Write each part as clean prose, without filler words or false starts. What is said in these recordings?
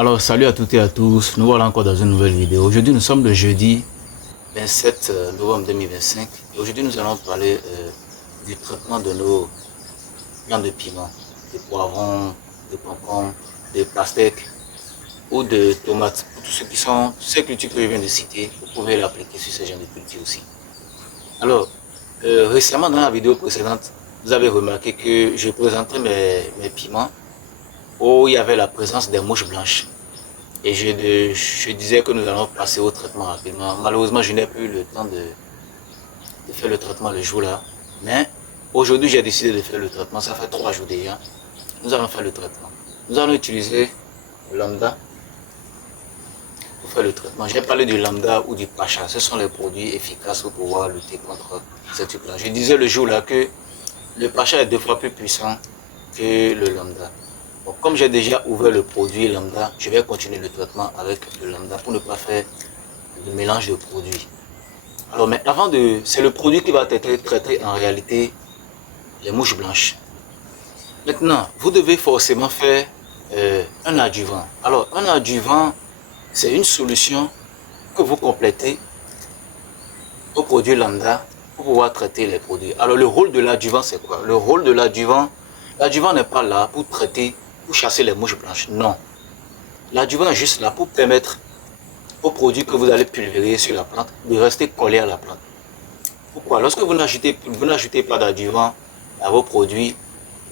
Alors, salut à toutes et à tous, nous voilà encore dans une nouvelle vidéo. Aujourd'hui, nous sommes le jeudi 27 novembre 2025 et aujourd'hui, nous allons parler du traitement de nos plants de piment, de poivrons, de concombres, de pastèques ou de tomates. Pour tous ceux qui sont ces cultures que je viens de citer, vous pouvez l'appliquer sur ces genre de cultures aussi. Alors, récemment dans la vidéo précédente, vous avez remarqué que je présentais mes piments où il y avait la présence des mouches blanches. Et je disais que nous allons passer au traitement rapidement. Malheureusement, je n'ai plus le temps de faire le traitement le jour-là. Mais aujourd'hui, j'ai décidé de faire le traitement. Ça fait 3 jours déjà. Nous allons faire le traitement. Nous allons utiliser le lambda pour faire le traitement. J'ai parlé du lambda ou du pacha. Ce sont les produits efficaces pour pouvoir lutter contre ces trucs-là. Je disais le jour-là que le pacha est 2 fois plus puissant que le lambda. Bon, comme j'ai déjà ouvert le produit lambda, je vais continuer le traitement avec le lambda pour ne pas faire le mélange de produits. Alors, mais avant de... C'est le produit qui va être traité en réalité les mouches blanches. Maintenant, vous devez forcément faire un adjuvant. Alors, un adjuvant, c'est une solution que vous complétez au produit lambda pour pouvoir traiter les produits. Alors, le rôle de l'adjuvant, c'est quoi? Le rôle de l'adjuvant n'est pas là pour traiter, pour chasser les mouches blanches. Non. L'adjuvant est juste là pour permettre aux produits que vous allez pulvériser sur la plante de rester collés à la plante. Pourquoi? Lorsque vous n'ajoutez pas d'adjuvant à vos produits,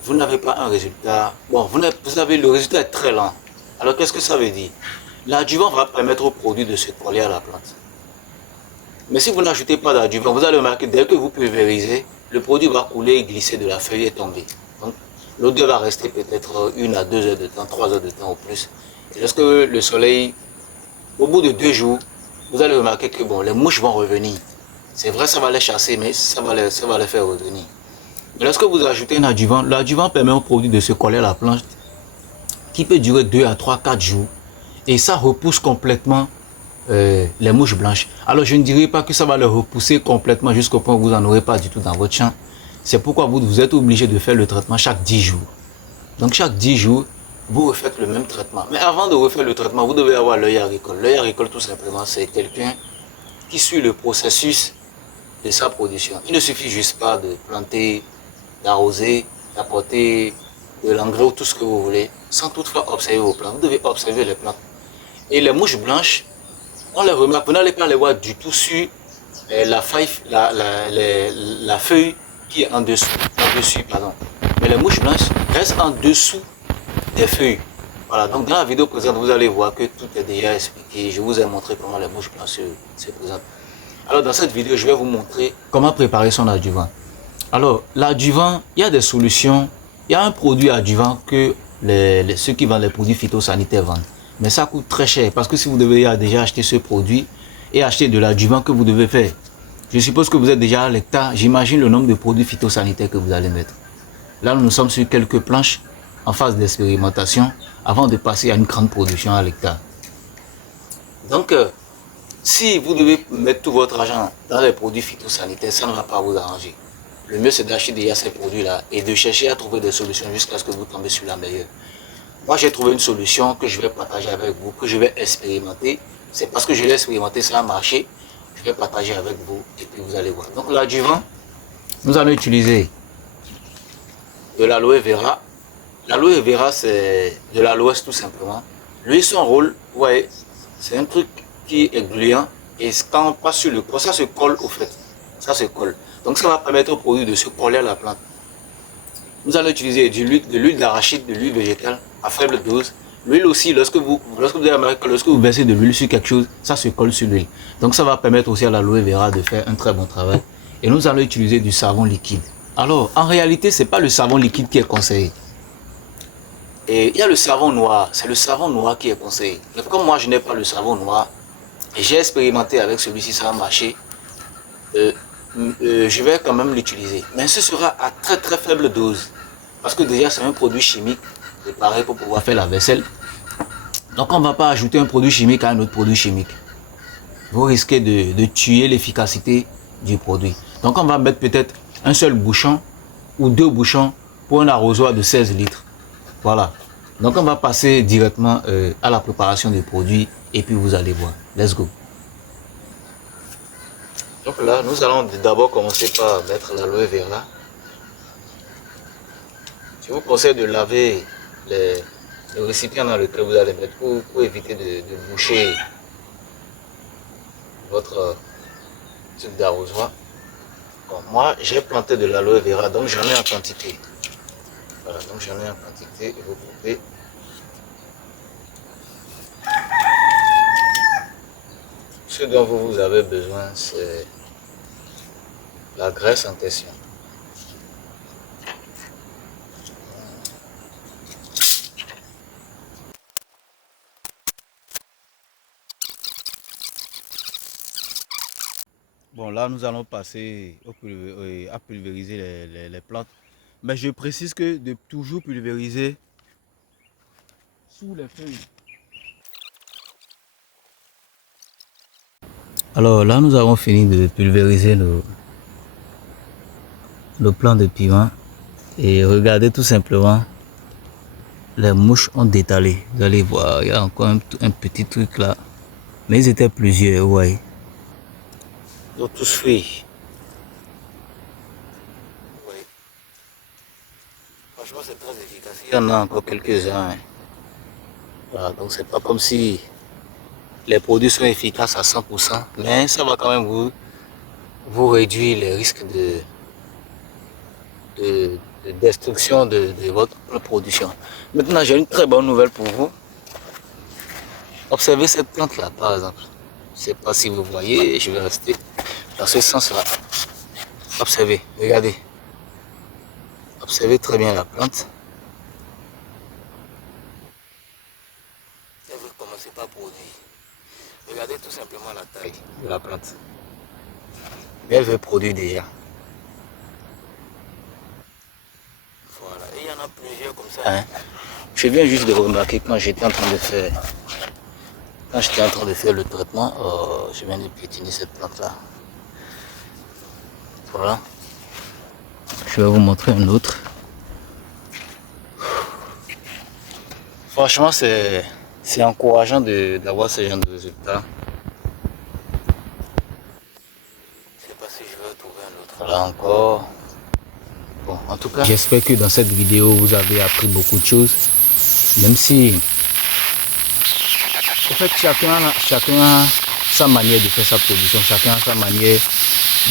vous n'avez pas un résultat. Bon, le résultat est très lent. Alors, qu'est-ce que ça veut dire? L'adjuvant va permettre aux produits de se coller à la plante. Mais si vous n'ajoutez pas d'adjuvant, vous allez remarquer dès que vous pulvérisez, le produit va couler, glisser de la feuille et tomber. Donc, l'odeur va rester peut-être 1 à 2 heures de temps, 3 heures de temps au plus. Et lorsque le soleil, au bout de 2 jours, vous allez remarquer que bon, les mouches vont revenir. C'est vrai, ça va les chasser, mais ça va les faire revenir. Mais lorsque vous ajoutez un adjuvant, l'adjuvant permet au produit de se coller à la plante qui peut durer 2 à 3, 4 jours. Et ça repousse complètement les mouches blanches. Alors, je ne dirais pas que ça va les repousser complètement jusqu'au point où vous n'en aurez pas du tout dans votre champ. C'est pourquoi vous êtes obligé de faire le traitement chaque 10 jours. Donc, chaque 10 jours, vous refaites le même traitement. Mais avant de refaire le traitement, vous devez avoir l'œil agricole. L'œil agricole, tout simplement, c'est quelqu'un qui suit le processus de sa production. Il ne suffit juste pas de planter, d'arroser, d'apporter de l'engrais ou tout ce que vous voulez, sans toutefois observer vos plantes. Vous devez observer les plantes. Et les mouches blanches, on les remarque, vous n'allez pas les voir du tout sur la feuille qui est en dessous, pardon. Mais les mouches blanches restent en dessous des feuilles. Voilà, donc dans la vidéo présente, vous allez voir que tout est déjà expliqué. Je vous ai montré comment les mouches blanches se présentent. Alors dans cette vidéo, je vais vous montrer comment préparer son adjuvant. Alors, l'adjuvant, il y a des solutions. Il y a un produit adjuvant que ceux qui vendent les produits phytosanitaires vendent. Mais ça coûte très cher parce que si vous devez déjà acheter ce produit et acheter de l'adjuvant que vous devez faire, je suppose que vous êtes déjà à l'hectare. J'imagine le nombre de produits phytosanitaires que vous allez mettre. Là, nous sommes sur quelques planches en phase d'expérimentation avant de passer à une grande production à l'hectare. Donc, si vous devez mettre tout votre argent dans les produits phytosanitaires, ça ne va pas vous arranger. Le mieux, c'est d'acheter déjà ces produits-là et de chercher à trouver des solutions jusqu'à ce que vous tombez sur la meilleure. Moi, j'ai trouvé une solution que je vais partager avec vous, que je vais expérimenter. C'est parce que je l'ai expérimenté, ça a marché. Je vais partager avec vous et puis vous allez voir. Donc, l'adjuvant, nous allons utiliser de l'aloe vera. L'aloe vera, c'est de l'aloès tout simplement. Lui, son rôle, vous voyez, c'est un truc qui est gluant et quand on passe sur le corps, ça se colle au fait. Ça se colle. Donc, ça va permettre au produit de se coller à la plante. Nous allons utiliser de l'huile d'arachide, de l'huile végétale à faible dose. L'huile aussi, lorsque vous versez de l'huile sur quelque chose, ça se colle sur l'huile. Donc ça va permettre aussi à l'aloe vera de faire un très bon travail. Et nous allons utiliser du savon liquide. Alors, en réalité, ce n'est pas le savon liquide qui est conseillé. Et il y a le savon noir. C'est le savon noir qui est conseillé. Mais comme moi, je n'ai pas le savon noir, et j'ai expérimenté avec celui-ci, ça a marché, je vais quand même l'utiliser. Mais ce sera à très très faible dose. Parce que déjà, c'est un produit chimique préparé pour pouvoir faire la vaisselle. Donc, on ne va pas ajouter un produit chimique à un autre produit chimique. Vous risquez de tuer l'efficacité du produit. Donc, on va mettre peut-être un seul bouchon ou 2 bouchons pour un arrosoir de 16 litres. Voilà. Donc on va passer directement à la préparation des produits et puis vous allez voir. Let's go. Donc là, nous allons d'abord commencer par mettre l'aloe vera. Je vous conseille de laver le récipient dans lequel vous allez mettre pour éviter de boucher votre truc d'arrosoir. Bon, moi, j'ai planté de l'aloe vera, donc j'en ai en quantité. Voilà, donc j'en ai en quantité et vous coupez. Ce dont vous avez besoin, c'est la graisse en question. Bon, là, nous allons passer à pulvériser les plantes. Mais je précise que de toujours pulvériser sous les feuilles. Alors là, nous avons fini de pulvériser le plant de piment. Et regardez tout simplement, les mouches ont détalé. Vous allez voir, il y a encore un petit truc là. Mais ils étaient plusieurs, vous voyez. Ils ont tous fui. Oui. Franchement, c'est très efficace. Il y en a encore quelques-uns. Hein. Voilà, donc c'est pas comme si les produits sont efficaces à 100%, mais ça va quand même vous réduire les risques de destruction de votre production. Maintenant, j'ai une très bonne nouvelle pour vous. Observez cette plante-là, par exemple. Je ne sais pas si vous voyez, je vais rester dans ce sens-là. Observez, regardez. Observez très bien la plante. Elle veut commencer par produire. Regardez tout simplement la taille de la plante. Elle veut produire déjà. Voilà, et il y en a plusieurs comme ça. Hein. Je viens juste de remarquer quand j'étais en train de faire le traitement, je viens de piétiner cette plante-là. Voilà. Je vais vous montrer un autre. Franchement, c'est encourageant d'avoir ce genre de résultats. Je ne sais pas si je vais trouver un autre. Voilà encore. Bon, en tout cas, j'espère que dans cette vidéo, vous avez appris beaucoup de choses. Même si, en fait, chacun a sa manière de faire sa production. Chacun a sa manière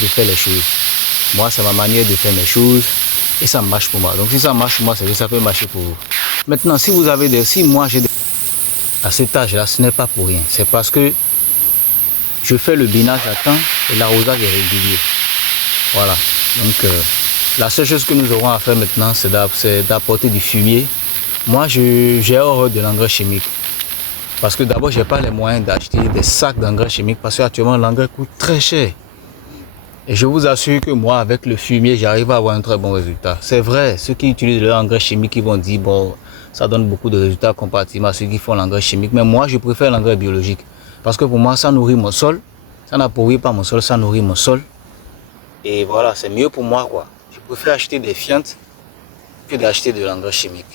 de faire les choses. Moi, c'est ma manière de faire mes choses. Et ça marche pour moi. Donc, si ça marche pour moi, c'est que ça peut marcher pour vous. Maintenant, si vous avez si moi j'ai à cet âge-là, ce n'est pas pour rien. C'est parce que je fais le binage à temps et l'arrosage est régulier. Voilà. Donc, la seule chose que nous aurons à faire maintenant, c'est d'apporter du fumier. Moi, j'ai horreur de l'engrais chimique. Parce que d'abord, je n'ai pas les moyens d'acheter des sacs d'engrais chimiques parce qu'actuellement, l'engrais coûte très cher. Et je vous assure que moi, avec le fumier, j'arrive à avoir un très bon résultat. C'est vrai, ceux qui utilisent l'engrais chimique, ils vont dire, bon, ça donne beaucoup de résultats comparativement à ceux qui font l'engrais chimique. Mais moi, je préfère l'engrais biologique. Parce que pour moi, ça nourrit mon sol. Ça n'appauvrit pas mon sol, ça nourrit mon sol. Et voilà, c'est mieux pour moi, quoi. Je préfère acheter des fientes que d'acheter de l'engrais chimique.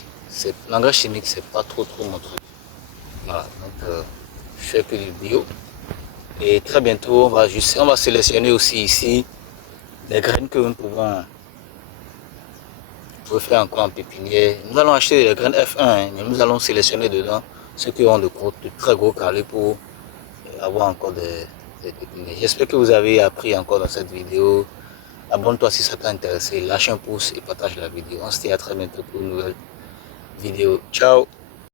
L'engrais chimique, c'est pas trop mon truc. Voilà, donc je fais que du bio. Et très bientôt, on va sélectionner aussi ici les graines que nous pouvons faire encore en pépinière. Nous allons acheter les graines F1, hein, mais nous allons sélectionner dedans ceux qui ont de très gros carrés pour avoir encore des pépinières. J'espère que vous avez appris encore dans cette vidéo. Abonne-toi si ça t'a intéressé, lâche un pouce et partage la vidéo. On se dit à très bientôt pour une nouvelle vidéo. Ciao!